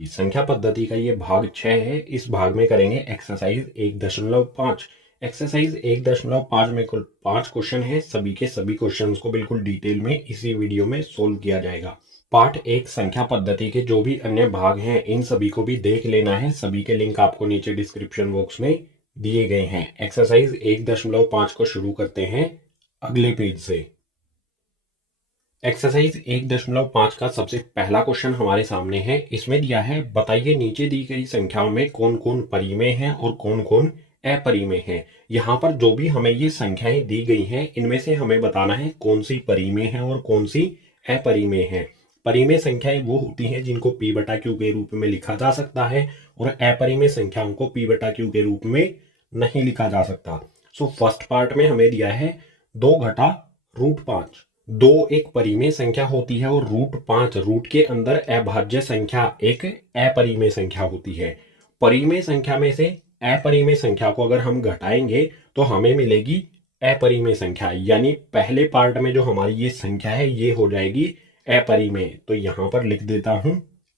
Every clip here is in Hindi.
संख्या पद्धति का ये भाग 6 है। इस भाग में करेंगे एक्सरसाइज 1.5। एक्सरसाइज 1.5 में कुल 5 क्वेश्चन है। सभी के सभी क्वेश्चंस को बिल्कुल डिटेल में इसी वीडियो में सोल्व किया जाएगा। पार्ट 1 संख्या पद्धति के जो भी अन्य भाग हैं इन सभी को भी देख लेना है। सभी के लिंक आपको नीचे डिस्क्रिप्शन बॉक्स में दिए गए हैं। एक्सरसाइज 1.5 को शुरू करते हैं अगले पेज से। एक्सरसाइज 1.5 का सबसे पहला क्वेश्चन हमारे सामने है। इसमें दिया है बताइए नीचे दी गई संख्याओं में कौन कौन परिमेय हैं और कौन कौन अपरिमेय हैं। यहाँ पर जो भी हमें ये संख्याएं दी गई हैं इनमें से हमें बताना है कौन सी परिमेय है और कौन सी अपरिमेय है। परिमेय संख्याएं वो होती हैं जिनको p/q के रूप में लिखा जा सकता है और अपरिमेय संख्याओं को p/q के रूप में नहीं लिखा जा सकता। सो फर्स्ट पार्ट में हमें दिया है 2 घटा √5। 2 एक परिमेय संख्या होती है और √5 रूट के अंदर अभाज्य संख्या एक अपरिमेय संख्या होती है। परिमेय संख्या में से अपरिमेय संख्या को अगर हम घटाएंगे तो हमें मिलेगी अपरिमेय संख्या, यानी पहले पार्ट में जो हमारी ये संख्या है ये हो जाएगी अपरिमेय। तो यहां पर लिख देता हूं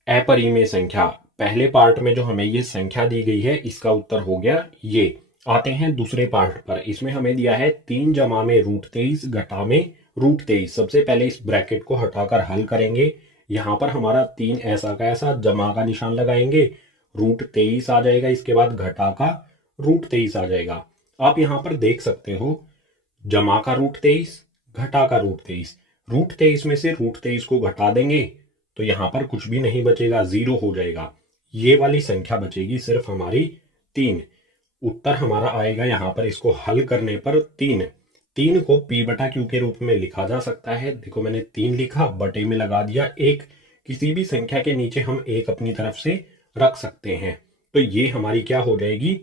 अपरिमेय संख्या। पहले पार्ट में जो हमें ये संख्या दी गई है इसका उत्तर हो गया ये। आते हैं दूसरे पार्ट पर। इसमें हमें दिया है 3 जमा में √23 घटा में √23। सबसे पहले इस ब्रैकेट को हटाकर हल करेंगे। यहां पर हमारा 3 ऐसा का ऐसा जमा का निशान लगाएंगे, √23 आ जाएगा, इसके बाद घटा का √23 आ जाएगा। आप यहां पर देख सकते हो जमा का √23 घटा का √23। √23 में से √23 को घटा देंगे तो यहां पर कुछ भी नहीं बचेगा, 0 हो जाएगा। ये वाली संख्या बचेगी सिर्फ हमारी 3। उत्तर हमारा आएगा यहां पर इसको हल करने पर 3। 3 को p/q के रूप में लिखा जा सकता है। देखो मैंने 3 लिखा, बटे में लगा दिया 1। किसी भी संख्या के नीचे हम 1 अपनी तरफ से रख सकते हैं। तो ये हमारी क्या हो जाएगी,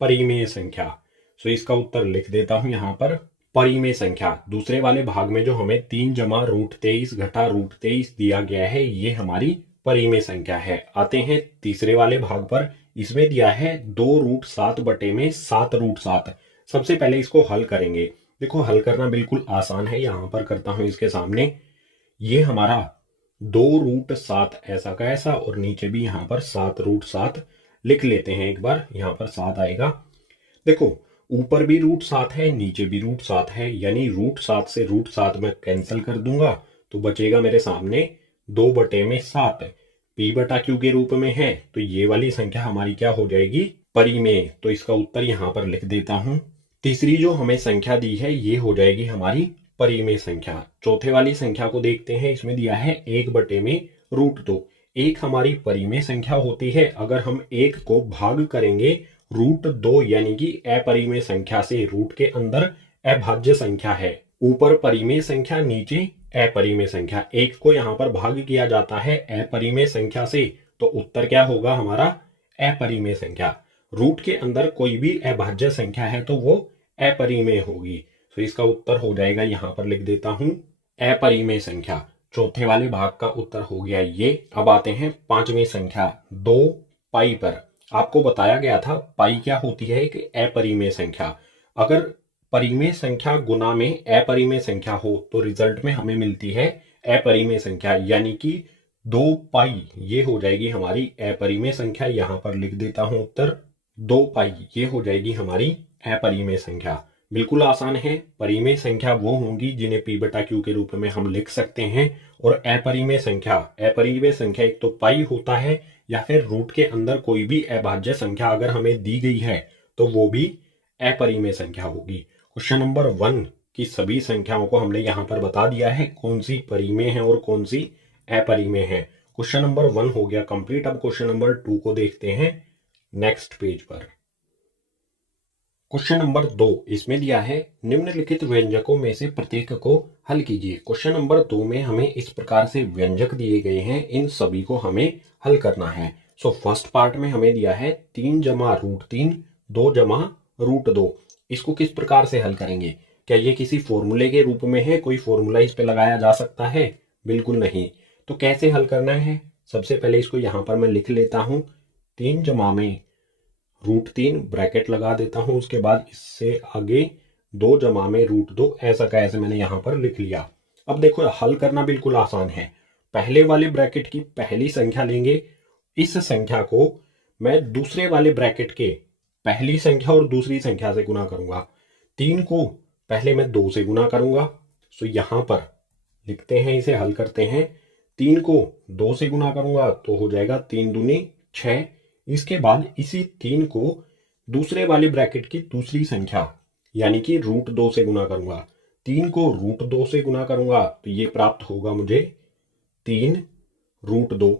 परिमेय संख्या। सो इसका उत्तर लिख देता हूं यहां पर परिमेय संख्या। दूसरे वाले भाग में जो हमें 3 जमा √23 घटा √23 दिया गया है ये हमारी परिमेय संख्या है। आते हैं तीसरे वाले भाग पर। इसमें दिया है 2√7 बटे में 7√7। सबसे पहले इसको हल करेंगे। देखो हल करना बिल्कुल आसान है। यहां पर करता हूं इसके सामने। ये हमारा 2√7 ऐसा का ऐसा और नीचे भी यहां पर 7√7 लिख लेते हैं एक बार। यहां पर 7 आएगा। देखो ऊपर भी √7 है, नीचे भी √7 है, यानी √7 से √7 में कैंसिल कर दूंगा तो बचेगा मेरे सामने 2 बटे में 7। p/q के रूप में है तो ये वाली संख्या हमारी क्या हो जाएगी, परिमेय। तो इसका उत्तर यहां पर लिख देता हूं। तीसरी जो हमें संख्या दी है ये हो जाएगी हमारी परिमेय संख्या। चौथे वाली संख्या को देखते हैं। इसमें दिया है 1 बटे में √2। 1 हमारी परिमेय संख्या होती है। अगर हम 1 को भाग करेंगे √2 यानी कि अपरिमेय संख्या से, रूट के अंदर अभाज्य संख्या है, ऊपर परिमेय संख्या नीचे अपरिमेय संख्या। 1 को यहां पर भाग किया जाता है अपरिमेय संख्या से तो उत्तर क्या होगा हमारा, अपरिमेय संख्या। रूट के अंदर कोई भी अभाज्य संख्या है तो वो अपरिमेय होगी। तो इसका उत्तर हो जाएगा, यहां पर लिख देता हूं अपरिमेय संख्या। चौथे वाले भाग का उत्तर हो गया ये। अब आते हैं पांचवी संख्या 2 पाई पर। आपको बताया गया था पाई क्या होती है, एक अपरिमेय संख्या। अगर परिमेय संख्या गुना में अपरिमेय संख्या हो तो रिजल्ट में हमें मिलती है अपरिमेय संख्या, यानी कि 2 पाई ये हो जाएगी हमारी अपरिमेय संख्या। यहां पर लिख देता हूं उत्तर 2 पाई ये हो जाएगी हमारी अपरिमेय संख्या। बिल्कुल आसान है। परिमेय संख्या वो होंगी जिन्हें p/q के रूप में हम लिख सकते हैं, और अपरिमेय संख्या एक तो पाई होता है या फिर रूट के अंदर कोई भी अभाज्य संख्या अगर हमें दी गई है तो वो भी अपरिमेय संख्या होगी। क्वेश्चन नंबर 1 की सभी संख्याओं को हमने यहां पर बता दिया है कौन सी परिमेय है और कौन सी अपरिमेय है। क्वेश्चन नंबर 1 हो गया कंप्लीट। अब क्वेश्चन नंबर 2 को देखते हैं नेक्स्ट पेज पर। क्वेश्चन नंबर 2 इसमें दिया है निम्नलिखित व्यंजकों में से प्रत्येक को हल कीजिए। क्वेश्चन नंबर 2 में हमें इस प्रकार से व्यंजक दिए गए हैं, इन सभी को हमें हल करना है। सो फर्स्ट पार्ट में हमें दिया है 3 जमा √3 2 जमा √2। इसको किस प्रकार से हल करेंगे? क्या ये किसी फॉर्मूले के रूप में है? कोई फॉर्मूला इस पे लगाया जा सकता है? बिल्कुल नहीं। तो कैसे हल करना है? सबसे पहले इसको यहां पर मैं लिख लेता हूं 3 जमा में √3 ब्रैकेट लगा देता हूं, उसके बाद इससे आगे 2 जमा में √2 ऐसा का ऐसे मैंने यहां पर लिख लिया। अब देखो हल करना बिल्कुल आसान है। पहले वाले ब्रैकेट की पहली संख्या लेंगे, इस संख्या को मैं दूसरे वाले ब्रैकेट के पहली संख्या और दूसरी संख्या से गुना करूंगा। 3 को पहले मैं 2 से गुना करूंगा, तो यहां पर लिखते हैं, इसे हल करते हैं। 3 को 2 से गुना करूंगा तो हो जाएगा 3 दूनी 6। इसके बाद इसी 3 को दूसरे वाले ब्रैकेट की दूसरी संख्या यानी कि √2 से गुना करूंगा। 3 को √2 से गुना करूंगा तो ये प्राप्त होगा मुझे 3√2।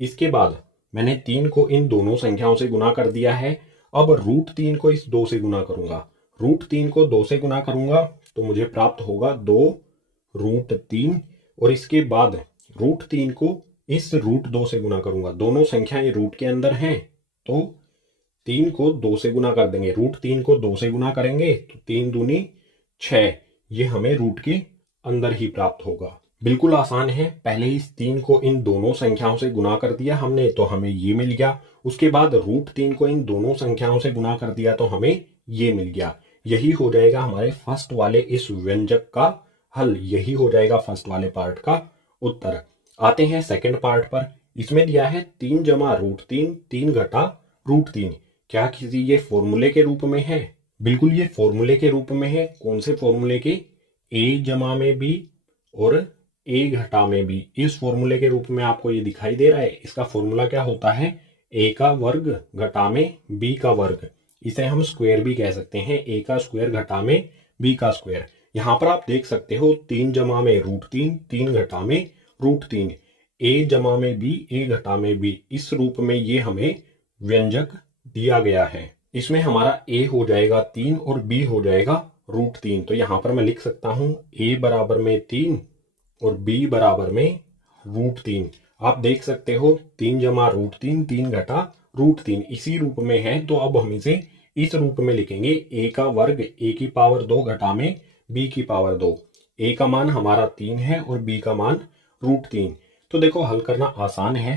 इसके बाद मैंने 3 को इन दोनों संख्याओं से गुना कर दिया है। अब √3 को इस 2 से गुना करूंगा। √3 को 2 से गुना करूंगा तो मुझे प्राप्त होगा 2√3। और इसके बाद √3 को इस √2 से गुना करूंगा। दोनों संख्याएं रूट के अंदर हैं तो 3 को 2 से गुना कर देंगे। √3 को 2 से गुना करेंगे तो 3 दूनी 6, ये हमें रूट के अंदर ही प्राप्त होगा। बिल्कुल आसान है। पहले इस 3 को इन दोनों संख्याओं से गुना कर दिया हमने तो हमें ये मिल गया। उसके बाद √3 को इन दोनों संख्याओं से गुना कर दिया तो हमें ये मिल गया। यही हो जाएगा हमारे फर्स्ट वाले इस व्यंजक का हल। यही हो जाएगा फर्स्ट वाले पार्ट का उत्तर। आते हैं सेकंड पार्ट पर। इसमें दिया है 3 जमा √3, 3 घटा √3। क्या किसी ये फॉर्मूले के रूप में है? बिल्कुल ये फॉर्मूले के रूप में है। कौन से फॉर्मूले के? a जमा में b और a घटा में b। इस फॉर्मूले के रूप में आपको ये दिखाई दे रहा है। इसका फॉर्मूला क्या होता है? a का वर्ग घटा में b का वर्ग। इसे हम स्क्वायर भी कह सकते हैं, a का स्क्वायर घटा में b का स्क्वायर। यहाँ पर आप देख सकते हो 3 जमा में √3, 3 घटा में √3, a जमा में b, a घटा में b। इस रूप में ये हमें व्यंजक दिया गया है। इसमें हमारा a हो जाएगा 3 और b हो जाएगा √3। तो यहाँ पर मैं लिख सकता हूँ a बराबर में 3 और b बराबर में √3। आप देख सकते हो 3 जमा √3, 3 घटा √3 इसी रूप में है। तो अब हम इसे इस रूप में लिखेंगे, a का वर्ग a की पावर 2 घटा में b की पावर 2। a का मान हमारा 3 है और b का मान √3। तो देखो हल करना आसान है।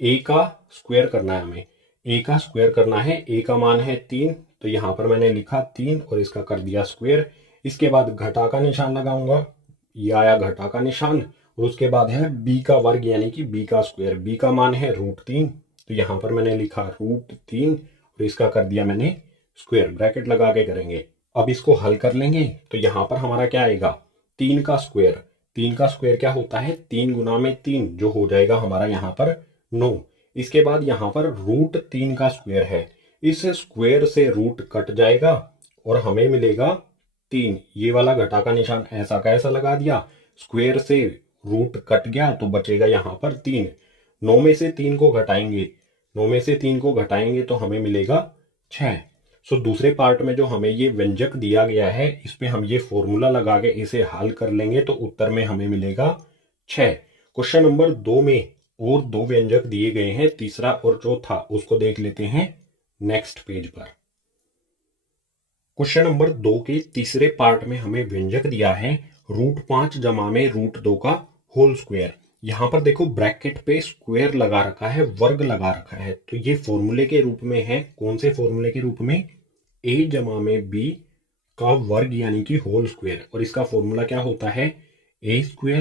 a का स्क्वायर करना है हमें। a का स्क्वायर करना है। a का मान है 3 तो यहाँ पर मैंने लिखा 3 और इसका कर दिया स्क्वायर। इसके बाद घटा का निशान लगाऊंगा, ये आया घटा का निशान। और उसके बाद है b का वर्ग यानी कि b का स्क्वायर। b का मान है √3 तो यहाँ पर मैंने लिखा √3 और इसका कर दिया मैंने स्क्वायर। ब्रैकेट लगा के करेंगे। अब इसको हल कर लेंगे तो यहाँ पर हमारा क्या आएगा? 3 का स्क्वायर। 3 का स्क्वायर क्या होता है? 3 गुना में 3, जो हो जाएगा हमारा यहाँ पर 9। इसके बाद यहाँ पर √3 का स्क्वायर है। इस स्क्वायर से रूट कट जाएगा और हमें मिलेगा 3। ये वाला घटा का निशान ऐसा का ऐसा लगा दिया। स्क्वायर से रूट कट गया तो बचेगा यहाँ पर 3। 9 में से 3 को घटाएंगे, 9 में से 3 को घटाएंगे तो हमें मिलेगा 6। सो दूसरे पार्ट में जो हमें ये व्यंजक दिया गया है, इस पे हम ये फॉर्मूला लगा के इसे हल कर लेंगे तो उत्तर में हमें मिलेगा 6। क्वेश्चन नंबर 2 में और 2 व्यंजक दिए गए हैं, तीसरा और चौथा उसको देख लेते हैं नेक्स्ट पेज पर। क्वेश्चन नंबर 2 के तीसरे पार्ट में हमें व्यंजक दिया है √5 जमा में √2 का होल स्क्वायर। यहाँ पर देखो ब्रैकेट पे स्क्वायर लगा रखा है, वर्ग लगा रखा है। तो ये फॉर्मूले के रूप में है। कौन से फॉर्मूले के रूप में? a जमा में b का वर्ग यानी कि होल स्क्वायर। और इसका फॉर्मूला क्या होता है? a स्क्वायर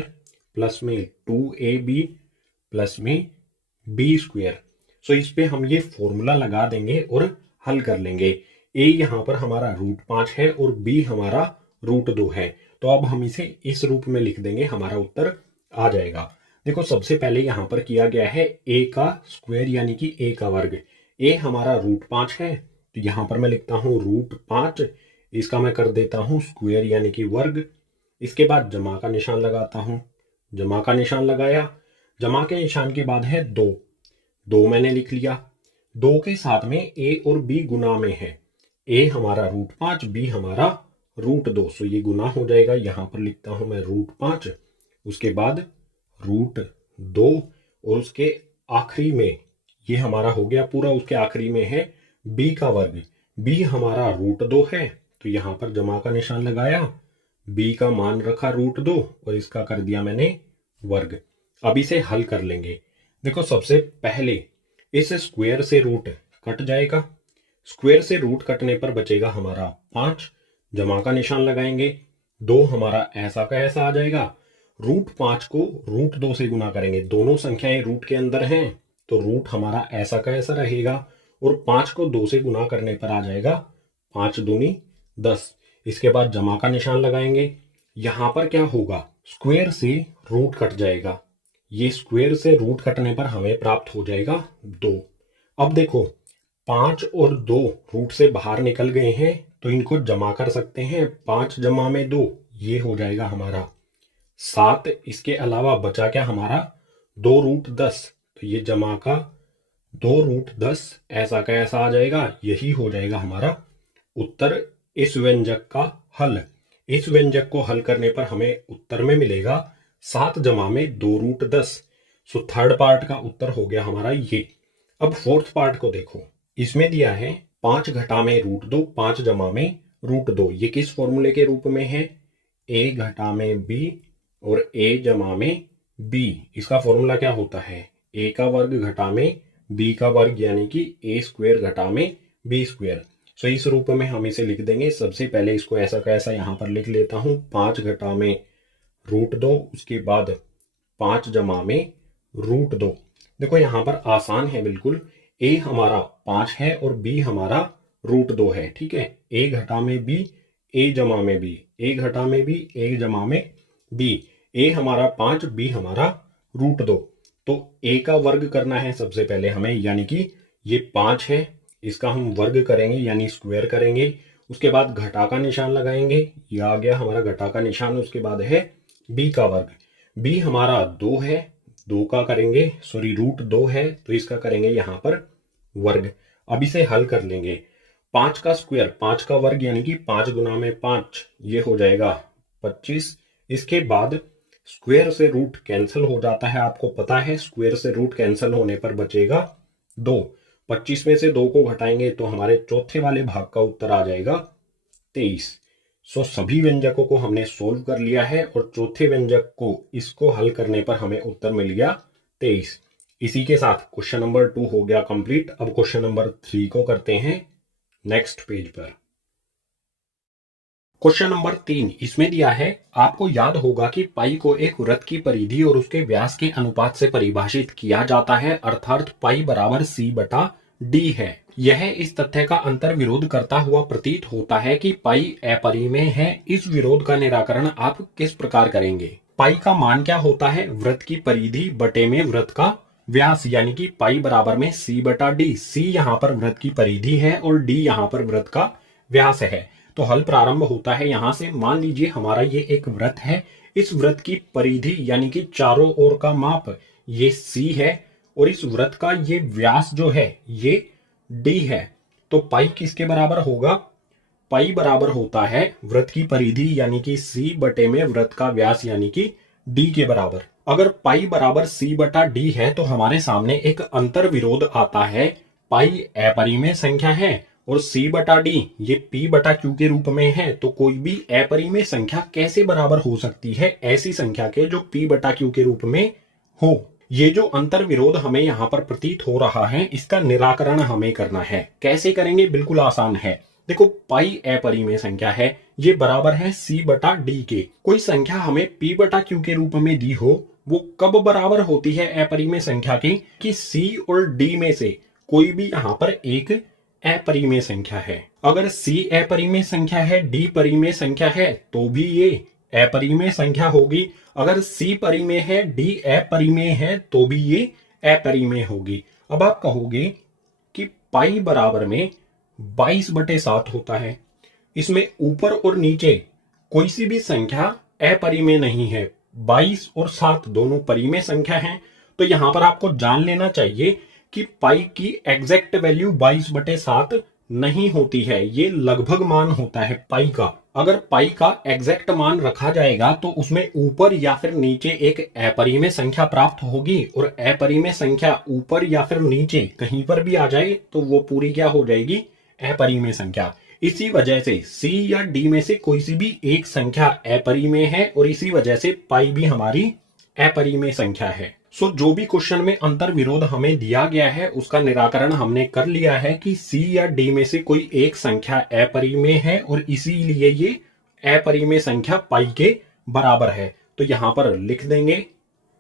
प्लस में 2ab प्लस में b स्क्वायर। सो इस पे हम ये फॉर्मूला लगा देंगे और हल कर लेंगे। a यहाँ पर हमारा √5 है और b हमारा √2 है। तो अब हम इसे इस रूप में लिख देंगे, हमारा उत्तर आ जाएगा। देखो सबसे पहले यहाँ पर किया गया है a का स्क्वायर यानी कि a का वर्ग। a हमारा √5 है तो यहाँ पर मैं लिखता हूँ √5, इसका मैं कर देता हूँ स्क्वायर यानी कि वर्ग। इसके बाद जमा का निशान लगाता हूँ, जमा का निशान लगाया। जमा के निशान के बाद है 2, 2 मैंने लिख लिया। 2 के साथ में a और b गुना में है। a हमारा √5, b हमारा √2। सो ये गुना हो जाएगा। यहाँ पर लिखता हूँ मैं √5, उसके बाद √2 और उसके आखिरी में ये हमारा हो गया पूरा। उसके आखिरी में है b का वर्ग। b हमारा √2 है तो यहाँ पर जमा का निशान लगाया, b का मान रखा √2 और इसका कर दिया मैंने वर्ग। अब इसे हल कर लेंगे। देखो सबसे पहले इस स्क्वायर से रूट कट जाएगा। स्क्वायर से रूट कटने पर बचेगा हमारा 5। जमा का निशान लगाएंगे, 2 हमारा ऐसा का ऐसा आ जाएगा। √5 को √2 से गुना करेंगे। दोनों संख्याएं रूट के अंदर हैं तो रूट हमारा ऐसा का ऐसा रहेगा और 5 को 2 से गुना करने पर आ जाएगा 5 दूनी 10। इसके बाद जमा का निशान लगाएंगे। यहां पर क्या होगा, स्क्वायर से रूट कट जाएगा। ये स्क्वायर से रूट कटने पर हमें प्राप्त हो जाएगा 2। अब देखो 5 और 2 रूट से बाहर निकल गए हैं तो इनको जमा कर सकते हैं। 5 जमा में 2 ये हो जाएगा हमारा 7। इसके अलावा बचा क्या हमारा 2 रूट 10, तो ये जमा का 2 रूट 10 ऐसा का ऐसा आ जाएगा। यही हो जाएगा हमारा उत्तर इस व्यंजक का हल। इस व्यंजक को हल करने पर हमें उत्तर में मिलेगा 7 जमा में 2 रूट 10। सो थर्ड पार्ट का उत्तर हो गया हमारा ये। अब फोर्थ पार्ट को देखो, इसमें दिया है 5 घटा में रूट 2, 5 जमा में रूट 2। ये किस फॉर्मूले के रूप में है, a घटा में b और a जमा में b। इसका फॉर्मूला क्या होता है, a का वर्ग घटा में b का वर्ग यानी कि a स्क्वायर घटा में b स्क्वायर। सो इस रूप में हम इसे लिख देंगे। सबसे पहले इसको ऐसा का ऐसा यहां पर लिख लेता हूं, 5 घटा में रूट 2, उसके बाद 5 जमा में रूट 2। देखो यहां पर आसान है बिल्कुल, a हमारा 5 है और b हमारा रूट 2 है। ठीक है, a घटा में b, a जमा में b, a घटा में b, a जमा में b। a हमारा 5, b हमारा रूट 2। तो a का वर्ग करना है सबसे पहले हमें, यानी कि ये 5 है, इसका हम वर्ग करेंगे यानी स्क्वायर करेंगे। उसके बाद घटा का निशान लगाएंगे, ये आ गया हमारा घटा का निशान। उसके बाद है b का वर्ग, b हमारा 2 है, 2 का करेंगे रूट 2 है तो इसका करेंगे यहां पर वर्ग। अब इसे हल कर लेंगे। 5 का स्क्वायर 5 का वर्ग यानी कि 5 गुना में 5, ये हो जाएगा 25। इसके बाद स्क्वायर से रूट कैंसिल हो जाता है, आपको पता है स्क्वायर से रूट कैंसिल होने पर बचेगा 2। 25 में से 2 को घटाएंगे तो हमारे चौथे वाले भाग का उत्तर आ जाएगा 23। सो सभी व्यंजकों को हमने सोल्व कर लिया है और चौथे व्यंजक को इसको हल करने पर हमें उत्तर मिल गया 23। इसी के साथ क्वेश्चन नंबर 2 हो गया कंप्लीट। अब क्वेश्चन नंबर 3 को करते हैं नेक्स्ट पेज पर। क्वेश्चन नंबर 3 इसमें दिया है, आपको याद होगा कि पाई को एक वृत्त की परिधि और उसके व्यास के अनुपात से परिभाषित किया जाता है, अर्थात पाई बराबर c बटा d है। यह इस तथ्य का अंतर विरोध करता हुआ प्रतीत होता है कि पाई अपरिमेय है। इस विरोध का निराकरण आप किस प्रकार करेंगे। पाई का मान क्या होता है, वृत्त की परिधि बटे में वृत्त का व्यास, यानी कि पाई बराबर में c बटा d। c यहाँ पर वृत्त की परिधि है और d यहाँ पर वृत्त का व्यास है। तो हल प्रारंभ होता है यहां से। मान लीजिए हमारा ये एक वृत्त है, इस वृत्त की परिधि यानी कि चारों ओर का माप ये c है और इस वृत्त का ये व्यास जो है ये d है। तो पाई किसके बराबर होगा, पाई बराबर होता है वृत्त की परिधि यानी कि c बटे में वृत्त का व्यास यानी कि d के बराबर। अगर पाई बराबर c बटा d है तो हमारे सामने एक अंतर विरोध आता है। पाई अपरिमेय संख्या है और c बटा d ये p बटा q के रूप में है, तो कोई भी अपरिमेय संख्या कैसे बराबर हो सकती है ऐसी संख्या के जो p बटा q के रूप में हो। ये जो अंतर विरोध हमें यहाँ पर प्रतीत हो रहा है, इसका निराकरण हमें करना है। कैसे करेंगे, बिल्कुल आसान है। देखो पाई अपरिमेय संख्या है, ये बराबर है c बटा d के। कोई संख्या हमें p बटा q के रूप में दी हो, वो कब बराबर होती है अपरिमेय संख्या की, कि c और d में से कोई भी यहाँ पर एक अपरिमेय संख्या है। अगर c अपरिमेय संख्या है, d परिमेय संख्या है, तो भी ये अपरिमेय संख्या होगी। अगर c परिमेय है, d अपरिमेय है, तो भी ये अपरिमेय होगी। अब आप कहोगे कि पाई बराबर में 22/7 होता है, इसमें ऊपर और नीचे कोई सी भी संख्या अपरिमेय नहीं है। 22 और 7 दोनों परिमेय संख्या हैं। तो यहां पर आपको जान लेना चाहिए कि पाई की एग्जैक्ट वैल्यू 22/7 नहीं होती है, ये लगभग मान होता है पाई का। अगर पाई का एग्जैक्ट मान रखा जाएगा तो उसमें ऊपर या फिर नीचे एक अपरिमेय संख्या प्राप्त होगी, और अपरिमेय संख्या ऊपर या फिर नीचे कहीं पर भी आ जाए तो वो पूरी क्या हो जाएगी, अपरिमेय संख्या। इसी वजह से c या d में से कोई सी भी एक संख्या अपरिमेय है और इसी वजह से पाई भी हमारी अपरिमेय संख्या है। सो जो भी क्वेश्चन में अंतर विरोध हमें दिया गया है उसका निराकरण हमने कर लिया है कि c या d में से कोई एक संख्या अपरिमेय है और इसीलिए ये अपरिमेय संख्या पाई के बराबर है। तो यहां पर लिख देंगे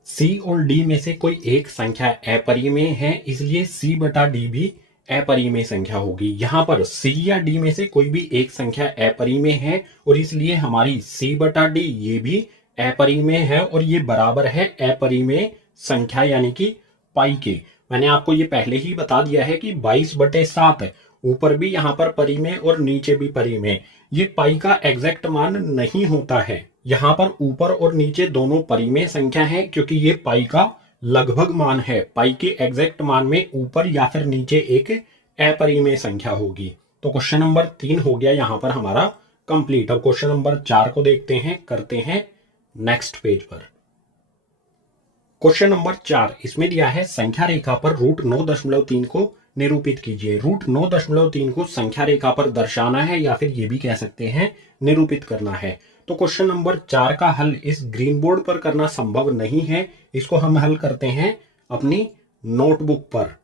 सी और डी में से कोई एक संख्या अपरिमेय है, इसलिए सी बटा डी भी अपरिमेय संख्या होगी। यहां पर सी या डी में से कोई भी एक संख्या अपरिमेय है और इसलिए हमारी सी बटा डी ये भी अपरिमेय है और ये बराबर है अपरिमेय संख्या यानी कि पाई के। मैंने आपको ये पहले ही बता दिया है कि 22/7 ऊपर भी यहां पर परिमेय और नीचे भी परिमेय। ये पाई का एग्जैक्ट मान नहीं होता है। यहां पर ऊपर और नीचे दोनों परिमेय संख्या है क्योंकि ये पाई का लगभग मान है। पाई के एग्जैक्ट मान में ऊपर या फिर नीचे एक अपरिमेय संख्या होगी। तो क्वेश्चन नंबर 3 हो गया यहां पर हमारा कंप्लीट। अब क्वेश्चन नंबर 4 को देखते हैं, करते हैं नेक्स्ट पेज पर। क्वेश्चन नंबर 4 इसमें दिया है संख्या रेखा पर √9.3 को निरूपित कीजिए। √9.3 को संख्या रेखा पर दर्शाना है या फिर ये भी कह सकते हैं निरूपित करना है। तो क्वेश्चन नंबर 4 का हल इस ग्रीन बोर्ड पर करना संभव नहीं है, इसको हम हल करते हैं अपनी नोटबुक पर।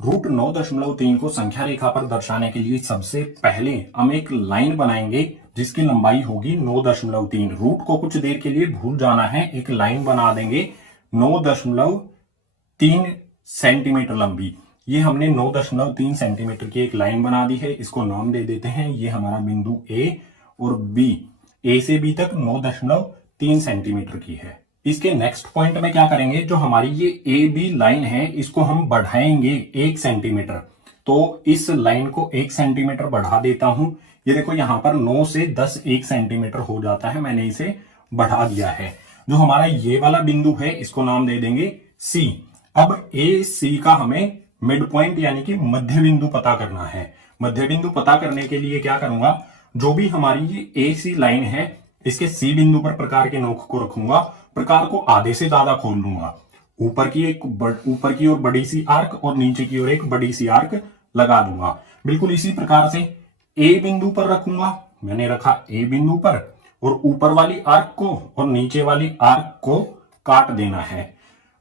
√9.3 को संख्या रेखा पर दर्शाने के लिए सबसे पहले हम एक लाइन बनाएंगे जिसकी लंबाई होगी 9.3। रूट को कुछ देर के लिए भूल जाना है, एक लाइन बना देंगे 9.3 सेंटीमीटर लंबी। ये हमने 9.3 सेंटीमीटर की एक लाइन बना दी है, इसको नाम दे देते हैं। ये हमारा बिंदु ए और बी, ए से बी तक 9.3 सेंटीमीटर की है। इसके नेक्स्ट पॉइंट में क्या करेंगे, जो हमारी ये ए बी लाइन है इसको हम बढ़ाएंगे 1 सेंटीमीटर। तो इस लाइन को 1 सेंटीमीटर बढ़ा देता हूं। ये देखो यहां पर 9 से 10 1 सेंटीमीटर हो जाता है, मैंने इसे बढ़ा दिया है। जो हमारा ये वाला बिंदु है इसको नाम दे देंगे सी। अब ए सी का हमें मिड पॉइंट यानी कि मध्य बिंदु पता करना है। मध्य बिंदु पता करने के लिए क्या करूंगा, जो भी हमारी ये ए सी लाइन है इसके सी बिंदु पर प्रकार के नोक को रखूंगा, प्रकार को आधे से ज्यादा खोल लूंगा। ऊपर की ओर बड़ी सी आर्क और नीचे की ओर एक बड़ी सी आर्क लगा दूंगा। बिल्कुल इसी प्रकार से ए बिंदु पर रखूंगा, मैंने रखा ए बिंदु पर, और ऊपर वाली आर्क को और नीचे वाली आर्क को काट देना है।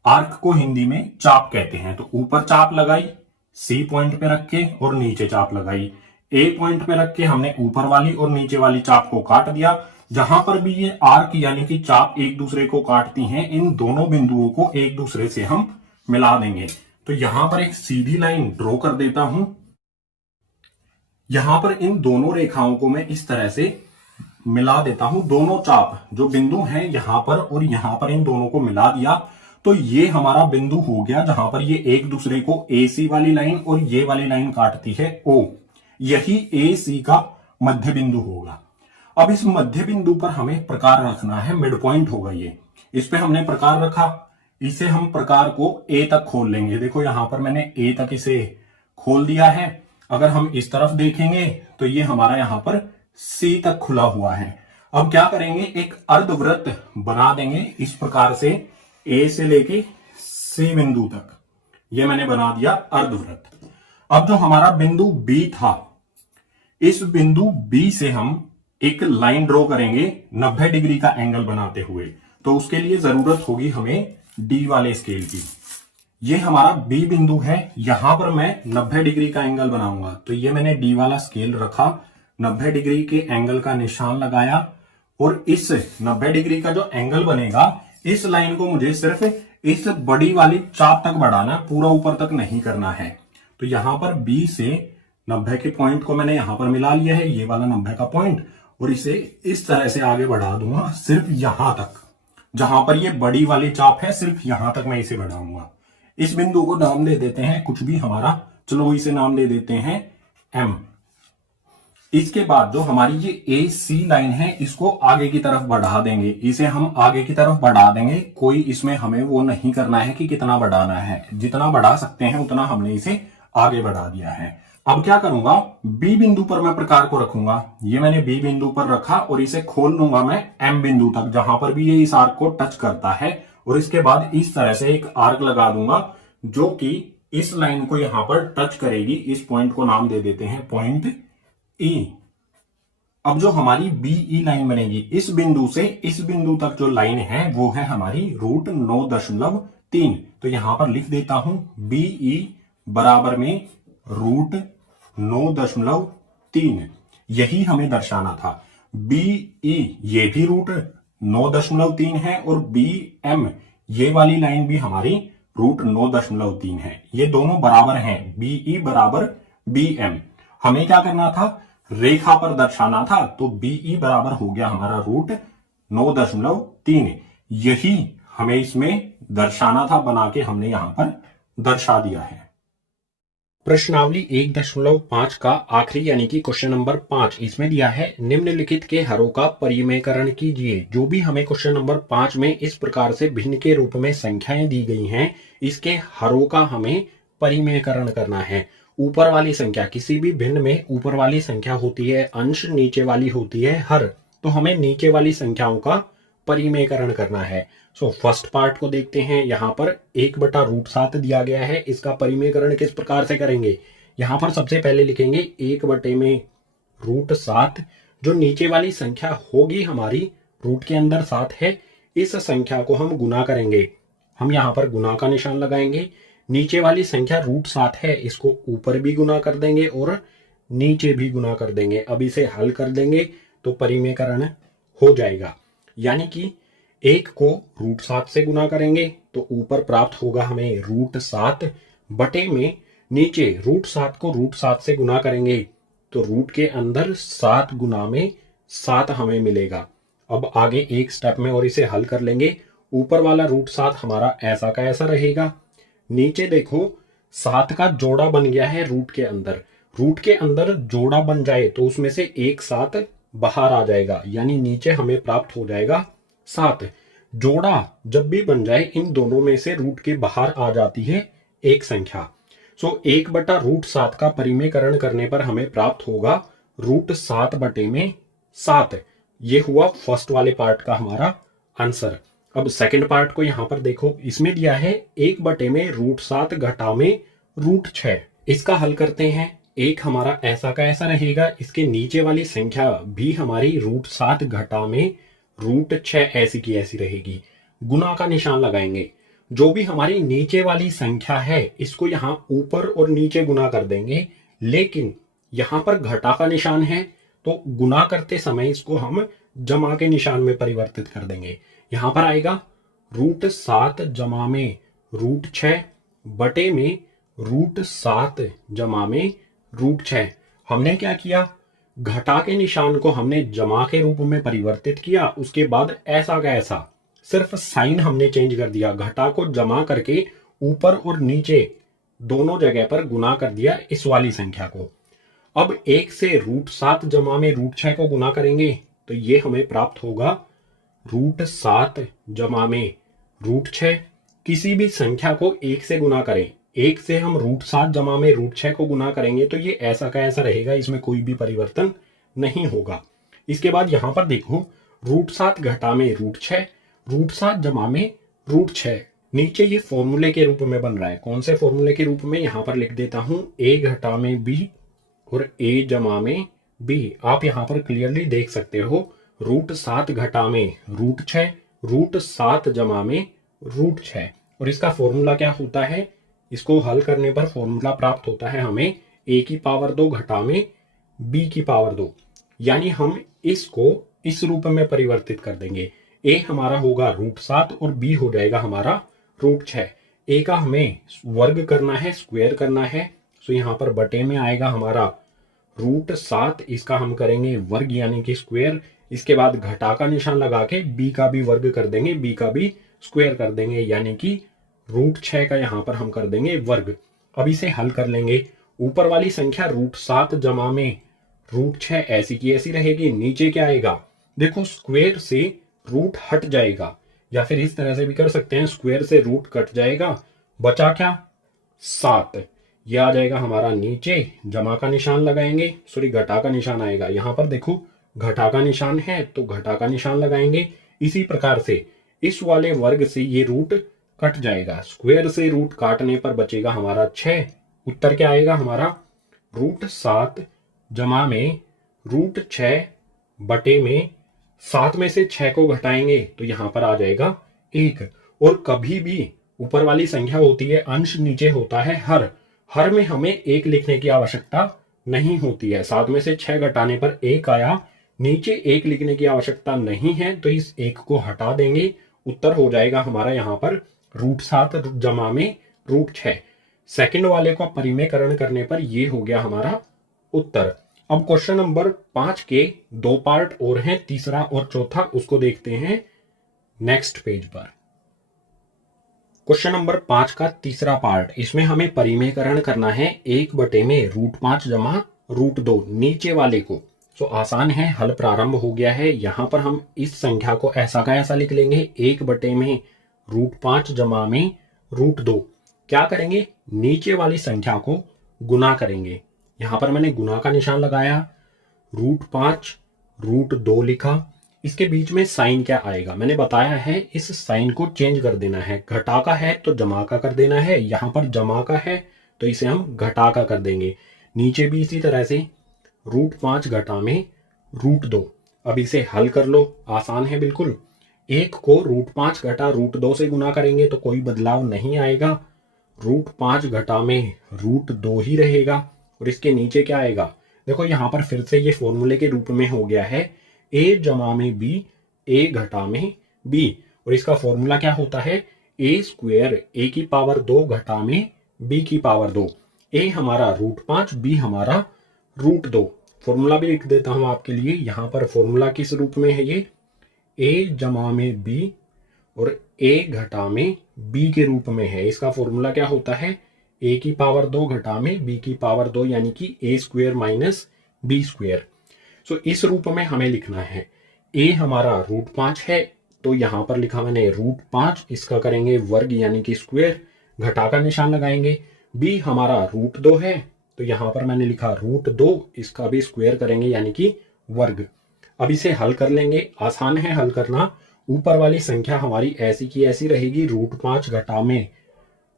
आर्क को हिंदी में चाप कहते हैं। तो ऊपर चाप लगाई सी पॉइंट पे रख के और नीचे चाप लगाई। ए पॉइंट पे रख के हमने ऊपर वाली और नीचे वाली चाप को काट दिया। जहां पर भी ये आर्क यानी कि चाप एक दूसरे को काटती हैं, इन दोनों बिंदुओं को एक दूसरे से हम मिला देंगे। तो यहां पर एक सीधी लाइन ड्रॉ कर देता हूं। यहां पर इन दोनों रेखाओं को मैं इस तरह से मिला देता हूं। दोनों चाप जो बिंदु हैं यहां पर और यहां पर, इन दोनों को मिला दिया तो ये हमारा बिंदु हो गया जहां पर ये एक दूसरे को ए सी वाली लाइन और ये वाली लाइन काटती है ओ। यही ए सी का मध्य बिंदु होगा। अब इस मध्य बिंदु पर हमें प्रकार रखना है, मिड पॉइंट होगा ये। इस पे हमने प्रकार रखा, इसे हम प्रकार को ए तक खोल लेंगे। देखो यहां पर मैंने ए तक इसे खोल दिया है। अगर हम इस तरफ देखेंगे तो ये हमारा यहां पर सी तक खुला हुआ है। अब क्या करेंगे, एक अर्धवृत्त बना देंगे इस प्रकार से, ए से लेके सी बिंदु तक। ये मैंने बना दिया अर्धवृत्त। अब जो हमारा बिंदु बी था, इस बिंदु बी से हम एक लाइन ड्रॉ करेंगे 90 डिग्री का एंगल बनाते हुए। तो उसके लिए जरूरत होगी हमें डी वाले स्केल की। ये हमारा बी बिंदु है, यहां पर मैं 90 डिग्री का एंगल बनाऊंगा। तो ये मैंने डी वाला स्केल रखा, 90 डिग्री के एंगल का निशान लगाया और इस 90 डिग्री का जो एंगल बनेगा, इस लाइन को मुझे सिर्फ इस बड़ी वाली चाप तक बढ़ाना, पूरा ऊपर तक नहीं करना है। तो यहां पर बी से 90 के पॉइंट को मैंने यहां पर मिला लिया है, ये वाला 90 का पॉइंट, और इसे इस तरह से आगे बढ़ा दूंगा सिर्फ यहां तक। जहां पर ये बड़ी वाली चाप है सिर्फ यहां तक मैं इसे बढ़ाऊंगा। इस बिंदु को नाम दे देते हैं कुछ भी हमारा, चलो इसे नाम दे देते हैं एम। इसके बाद जो हमारी ये ए सी लाइन है इसको आगे की तरफ बढ़ा देंगे। इसे हम आगे की तरफ बढ़ा देंगे, कोई इसमें हमें वो नहीं करना है कि कितना बढ़ाना है, जितना बढ़ा सकते हैं उतना हमने इसे आगे बढ़ा दिया है। अब क्या करूंगा, बी बिंदु पर मैं प्रकार को रखूंगा। ये मैंने बी बिंदु पर रखा और इसे खोल लूंगा मैं एम बिंदु तक, जहां पर भी ये इस आर्क को टच करता है। और इसके बाद इस तरह से एक आर्क लगा दूंगा जो कि इस लाइन को यहां पर टच करेगी। इस पॉइंट को नाम दे देते हैं पॉइंट ई। अब जो हमारी बीई लाइन बनेगी, इस बिंदु से इस बिंदु तक जो लाइन है वो है हमारी √9.3। तो यहां पर लिख देता हूं बीई बराबर में √9.3। यही हमें दर्शाना था। बीई ये भी √9.3 है और बी एम ये वाली लाइन भी हमारी √9.3 है। ये दोनों बराबर हैं, BE बराबर BM। हमें क्या करना था, रेखा पर दर्शाना था, तो BE बराबर हो गया हमारा √9.3। यही हमें इसमें दर्शाना था, बना के हमने यहां पर दर्शा दिया है। प्रश्नावली 1.5 का आखिरी यानी कि क्वेश्चन नंबर 5, इसमें दिया है निम्नलिखित के हरों का परिमेयकरण कीजिए। जो भी हमें क्वेश्चन नंबर 5 में इस प्रकार से भिन्न के रूप में संख्याएं दी गई हैं, इसके हरों का हमें परिमेयकरण करना है। ऊपर वाली संख्या, किसी भी भिन्न में ऊपर वाली संख्या होती है अंश, नीचे वाली होती है हर, तो हमें नीचे वाली संख्याओं का परिमेयकरण करना है। सो फर्स्ट पार्ट को देखते हैं। यहां पर 1/√7 दिया गया है, इसका परिमेयकरण किस प्रकार से करेंगे। यहां पर सबसे पहले लिखेंगे 1/√7। जो नीचे वाली संख्या होगी हमारी, रूट के अंदर 7 है, इस संख्या को हम गुना करेंगे। हम यहां पर गुना का निशान लगाएंगे। नीचे वाली संख्या √7 है, इसको ऊपर भी गुना कर देंगे और नीचे भी गुना कर देंगे। अब इसे हल कर देंगे तो परिमेयकरण हो जाएगा। यानी कि 1 को √7 से गुना करेंगे तो ऊपर प्राप्त होगा हमें √7 बटे में, नीचे √7 को √7 से गुना करेंगे तो रूट के अंदर 7 गुना में 7 हमें मिलेगा। अब आगे एक स्टेप में और इसे हल कर लेंगे। ऊपर वाला √7 हमारा ऐसा का ऐसा रहेगा। नीचे देखो 7 का जोड़ा बन गया है रूट के अंदर। रूट के अंदर जोड़ा बन जाए तो उसमें से एक 7 बाहर आ जाएगा, यानी नीचे हमें प्राप्त हो जाएगा 7। जोड़ा जब भी बन जाए, इन दोनों में से रूट के बाहर आ जाती है एक संख्या। सो 1/√7 का परिमेयकरण करने पर हमें प्राप्त होगा √7 बटे में 7। ये हुआ फर्स्ट वाले पार्ट का हमारा आंसर। अब सेकंड पार्ट को यहां पर देखो, इसमें दिया है 1 बटे में √7 घटा में √6। इसका हल करते हैं। एक हमारा ऐसा का ऐसा रहेगा, इसके नीचे वाली संख्या भी हमारी √7 घटा में √6 ऐसी की ऐसी रहेगी। गुना का निशान लगाएंगे। जो भी हमारी नीचे वाली संख्या है, इसको यहां ऊपर और नीचे गुना कर देंगे, लेकिन यहां पर घटा का निशान है तो गुना करते समय इसको हम जमा के निशान में परिवर्तित कर देंगे। यहां पर आएगा √7 जमा में √6 बटे में √7 जमा में √6। हमने क्या किया, घटा के निशान को हमने जमा के रूप में परिवर्तित किया। उसके बाद ऐसा का ऐसा, सिर्फ साइन हमने चेंज कर दिया। घटा को जमा करके ऊपर और नीचे दोनों जगह पर गुना कर दिया इस वाली संख्या को। अब 1 से √7 जमा में √6 को गुना करेंगे तो ये हमें प्राप्त होगा √7 जमा में √6। किसी भी संख्या को 1 से गुना करें, 1 से हम √7 जमा में √6 को गुना करेंगे तो ये ऐसा का ऐसा रहेगा, इसमें कोई भी परिवर्तन नहीं होगा। इसके बाद यहां पर देखो √7 घटा में √6, √7 जमा में √6। नीचे ये फॉर्मूले के रूप में बन रहा है। कौन से फॉर्मूले के रूप में, यहां पर लिख देता हूं a घटा में b और a जमा में b। आप यहां पर क्लियरली देख सकते हो √7 घटा में √6, √7 जमा में √6। और इसका फॉर्मूला क्या होता है, इसको हल करने पर फॉर्मूला प्राप्त होता है हमें a की पावर 2 घटा में b की पावर 2। यानी हम इसको इस रूप में परिवर्तित कर देंगे। a हमारा होगा √7 और b हो जाएगा हमारा √6। a का हमें वर्ग करना है, स्क्वायर करना है, तो यहां पर बटे में आएगा हमारा √7, इसका हम करेंगे वर्ग यानी कि स्क्वायर। इसके बाद घटा का निशान लगा के b का भी वर्ग कर देंगे, b का भी स्क्वायर कर देंगे, यानी कि √6 का यहां पर हम कर देंगे वर्ग। अब इसे हल कर लेंगे। ऊपर वाली संख्या √7 जमा में √6 ऐसी की ऐसी रहेगी। नीचे क्या आएगा, देखो स्क्वायर से रूट हट जाएगा, या फिर इस तरह से भी कर सकते हैं, स्क्वायर से रूट कट जाएगा, बचा क्या 7। यह आ जाएगा हमारा नीचे, जमा का निशान लगाएंगे, सॉरी घटा का निशान आएगा। यहां पर देखो घटा का निशान है तो घटा का निशान लगाएंगे। इसी प्रकार से इस वाले वर्ग से ये रूट कट जाएगा, स्क्वायर से रूट काटने पर बचेगा हमारा 6। उत्तर क्या आएगा हमारा √7 जमा में √6 बटे में 7 में से 6 को घटाएंगे तो यहां पर आ जाएगा 1। और कभी भी ऊपर वाली संख्या होती है अंश, नीचे होता है हर। हर में हमें 1 लिखने की आवश्यकता नहीं होती है। 7 में से 6 घटाने पर 1 आया, नीचे 1 लिखने की आवश्यकता नहीं है, तो इस 1 को हटा देंगे उत्तर हो जाएगा हमारा यहाँ पर √7 जमा में √6। सेकंड वाले को परिमेयकरण करने पर ये हो गया हमारा उत्तर। अब क्वेश्चन नंबर 5 के 2 पार्ट और हैं, तीसरा और चौथा, उसको देखते हैं नेक्स्ट पेज पर। क्वेश्चन नंबर 5 का तीसरा पार्ट, इसमें हमें परिमेयकरण करना है 1 में √5 जमा √2 नीचे वाले को। तो आसान है, हल प्रारंभ हो गया है। यहां पर हम इस संख्या को ऐसा का ऐसा लिख लेंगे, 1 में √5 जमा में √2। क्या करेंगे, नीचे वाली संख्या को गुना करेंगे। यहां पर मैंने गुना का निशान लगाया, √5 √2 लिखा। इसके बीच में साइन क्या आएगा, मैंने बताया है इस साइन को चेंज कर देना है। घटा का है तो जमा का कर देना है, यहां पर जमा का है तो इसे हम घटा का कर देंगे। नीचे भी इसी तरह से √5 घटा में √2। अब इसे हल कर लो, आसान है बिल्कुल। 1 को √5 घटा √2 से गुना करेंगे तो कोई बदलाव नहीं आएगा, √5 घटा में √2 ही रहेगा। और इसके नीचे क्या आएगा, देखो यहां पर फिर से ये फॉर्मूले के रूप में हो गया है a जमा में b, a घटा में b। और इसका फॉर्मूला क्या होता है, a² a की पावर 2 घटा में b की पावर 2। a हमारा √5, b हमारा √2। फॉर्मूला भी लिख देता हूं आपके लिए। यहां पर फॉर्मूला किस रूप में है, ये a जमा में b और a घटा में b के रूप में है। इसका फॉर्मूला क्या होता है, a की पावर 2 घटा में b की पावर 2, यानी कि a² माइनस b²। सो इस रूप में हमें लिखना है। a हमारा √5 है तो यहां पर लिखा मैंने √5, इसका करेंगे वर्ग यानी कि स्क्वायर, घटा का निशान लगाएंगे। b हमारा √2 है तो यहां पर मैंने लिखा √2, इसका भी स्क्वायर करेंगे यानी कि वर्ग। अब इसे हल कर लेंगे, आसान है हल करना। ऊपर वाली संख्या हमारी ऐसी की ऐसी रहेगी, √5 घटा में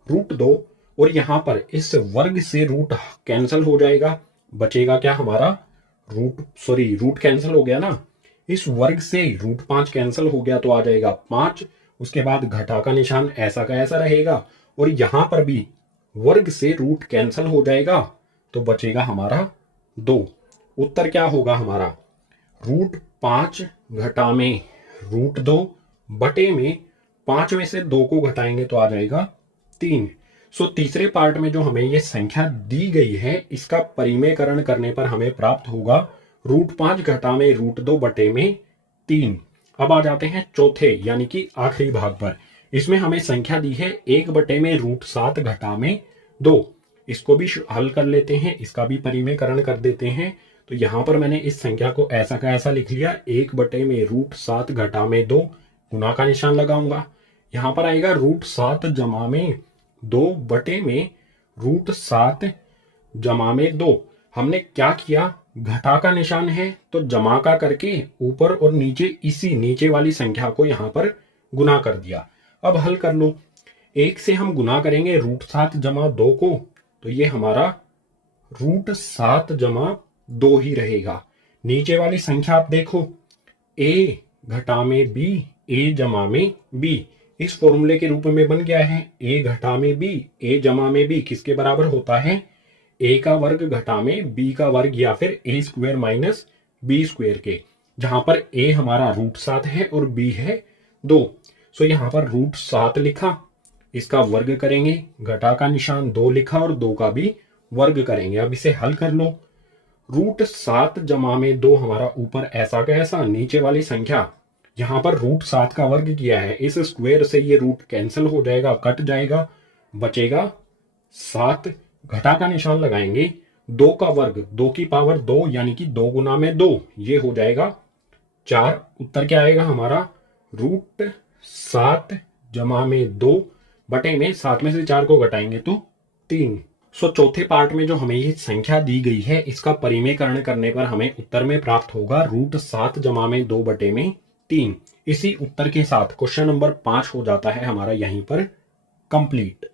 √2, और यहां पर इस वर्ग से रूट कैंसिल हो जाएगा, बचेगा क्या हमारा रूट कैंसिल हो गया ना, इस वर्ग से √5 कैंसिल हो गया तो आ जाएगा 5। उसके बाद घटा का निशान ऐसा का ऐसा रहेगा, और यहां पर भी वर्ग से रूट कैंसिल हो जाएगा तो बचेगा हमारा 2। उत्तर क्या होगा हमारा, √5 घटा में √2 बटे में 5 में से 2 को घटाएंगे तो आ जाएगा 3। सो तीसरे पार्ट में जो हमें ये संख्या दी गई है, इसका परिमेयकरण करने पर हमें प्राप्त होगा √5 घटा में √2 बटे में 3। अब आ जाते हैं चौथे यानी कि आखिरी भाग पर। इसमें हमें संख्या दी है 1 में √7 घटा में 2। इसको भी हल कर लेते हैं, इसका भी परिमेयकरण कर देते हैं। तो यहां पर मैंने इस संख्या को ऐसा का ऐसा लिख लिया, 1 में √7 घटा में 2, गुना का निशान लगाऊंगा। यहां पर आएगा √7 जमा में 2 बटे में √7 जमा में 2। हमने क्या किया, घटा का निशान है तो जमा का करके ऊपर और नीचे इसी नीचे वाली संख्या को यहां पर गुना कर दिया। अब हल कर लो, 1 से हम गुना करेंगे √7 जमा 2 को, तो ये हमारा √7 जमा 2 ही रहेगा। नीचे वाली संख्या आप देखो, a घटा में b, a जमा में b, इस फॉर्मूले के रूप में बन गया है। a घटा में b, a जमा में b किसके बराबर होता है, a का वर्ग घटा में b का वर्ग, या फिर a² माइनस b² के, जहां पर a हमारा √7 है और b है 2। सो यहां पर √7 लिखा, इसका वर्ग करेंगे, घटा का निशान 2 लिखा और 2 का भी वर्ग करेंगे। अब इसे हल कर लो, √7 जमा में 2 हमारा ऊपर ऐसा का ऐसा, नीचे वाली संख्या यहां पर √7 का वर्ग किया है, इस स्क्वायर से ये रूट कैंसिल हो जाएगा, कट जाएगा, बचेगा 7। घटा का निशान लगाएंगे, 2 का वर्ग 2 की पावर 2 यानी कि 2 गुना में 2, ये हो जाएगा 4। उत्तर क्या आएगा हमारा, √7 जमा में 2 बटे में 7 में से 4 को घटाएंगे तो 3। सो चौथे पार्ट में जो हमें ये संख्या दी गई है, इसका परिमेयकरण करने पर हमें उत्तर में प्राप्त होगा √7 जमा में 2 बटे में 3। इसी उत्तर के साथ क्वेश्चन नंबर 5 हो जाता है हमारा यहीं पर कंप्लीट।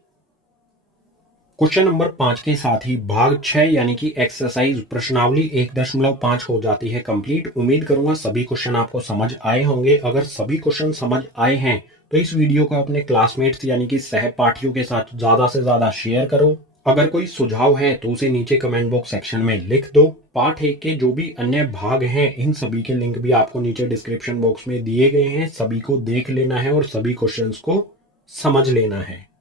क्वेश्चन नंबर 5 के साथ ही भाग 6 यानी कि एक्सरसाइज प्रश्नावली 1.5 हो जाती है कंप्लीट। उम्मीद करूंगा सभी क्वेश्चन आपको समझ आए होंगे। अगर सभी क्वेश्चन समझ आए हैं तो इस वीडियो को अपने क्लासमेट्स यानी कि सहपाठियों के साथ ज्यादा से ज्यादा शेयर करो, अगर कोई सुझाव है तो उसे नीचे कमेंट बॉक्स सेक्शन में लिख दो। पार्ट 1 के जो भी अन्य भाग हैं इन सभी के लिंक भी आपको नीचे डिस्क्रिप्शन बॉक्स में दिए गए हैं, सभी को देख लेना है और सभी क्वेश्चंस को समझ लेना है।